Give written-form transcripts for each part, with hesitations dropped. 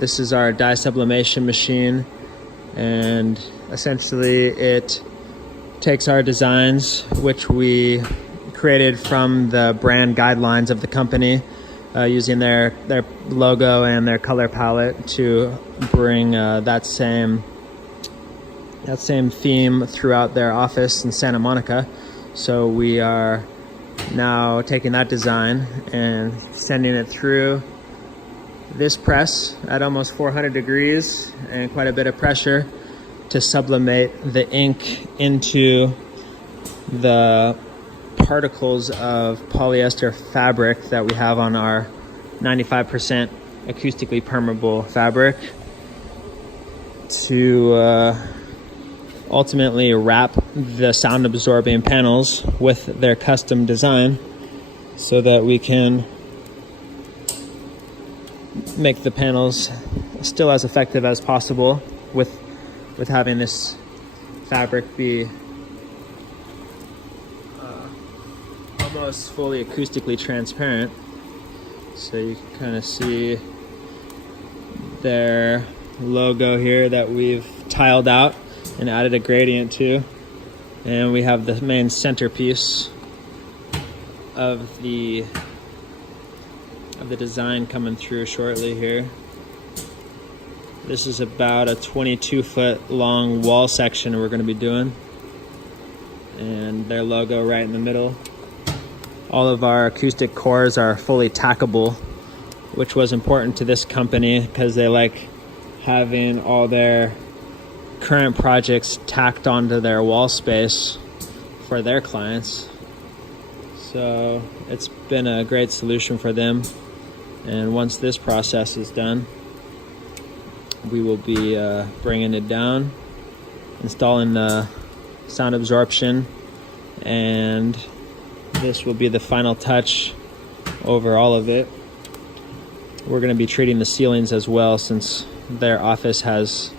This is our dye sublimation machine, and essentially it takes our designs, which we created from the brand guidelines of the company, using their logo and their color palette to bring that same theme throughout their office in Santa Monica. So we are now taking that design and sending it through this press at almost 400 degrees and quite a bit of pressure to sublimate the ink into the particles of polyester fabric that we have on our 95% acoustically permeable fabric, to ultimately wrap the sound absorbing panels with their custom design so that we can make the panels still as effective as possible with having this fabric be almost fully acoustically transparent. So you can kind of see their logo here that we've tiled out and added a gradient to, and we have the main centerpiece of the design coming through shortly here. This is about a 22-foot long wall section we're going to be doing, and their logo right in the middle. All of our acoustic cores are fully tackable, which was important to this company because they like having all their current projects tacked onto their wall space for their clients. So it's been a great solution for them. And once this process is done, we will be bringing it down, installing the sound absorption, and this will be the final touch over all of it. We're going to be treating the ceilings as well, since their office has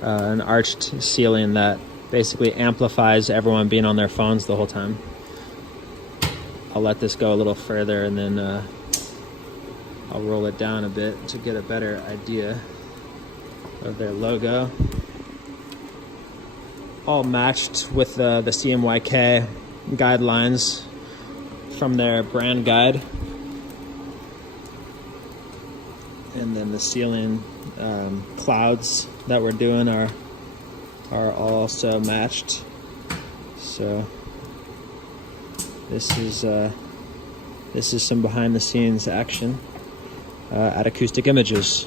an arched ceiling that basically amplifies everyone being on their phones the whole time. I'll let this go a little further, and then I'll roll it down a bit to get a better idea of their logo. All matched with the CMYK guidelines from their brand guide. And then the ceiling clouds that we're doing are also matched. So this is some behind the scenes action at Acoustic Images.